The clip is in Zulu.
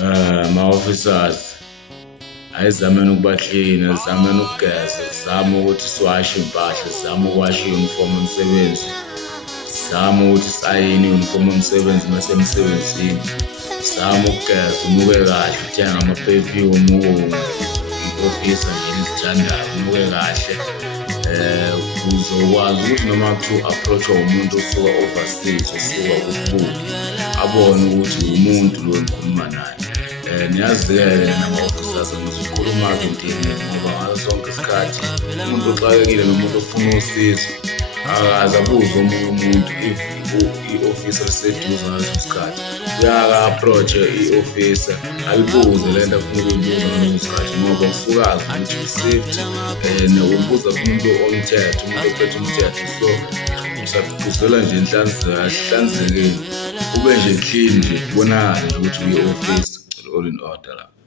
Ma-officers, ayizameni ukuba clean, azameni ukugeza, zama ukuthi siwashe impahla, zama ukuwasha i-uniform yomsebenzi, zama ukuthi sayine i-uniform yomsebenzi mase emsebenzini, zama ukugeza, unuke kahle, uthenga ama-perfume, i-officer nje elizithandayo, unuke kahle, ukuze ukwazi ukuthi noma kuthiwa u-approach-wa umuntu osuka overseas, osuka kubuka, abone ukuthi umuntu lo engikhuluma naye. Niyazi-ke nama-officers ngizokhuluma-ke entini ngoba ngaso sonke isikhathi umuntu oxakekile nomuntu ofuna usizo akaze abuze omunye umuntu if i-officer liseduze ngaleso sikhathi. Uyaka-approach-e i-officer alibuze le nto afuna ukuyibuza ngaleso sikhathi ngoba usukazi ukuthi i-safety ubuza kumuntu omthetho, umuntu ophethe umthetho. So usagqugquzela nje hlanzekile, ube nje clean nje, kubonakale nje ukuthi uyi-officer all in order la.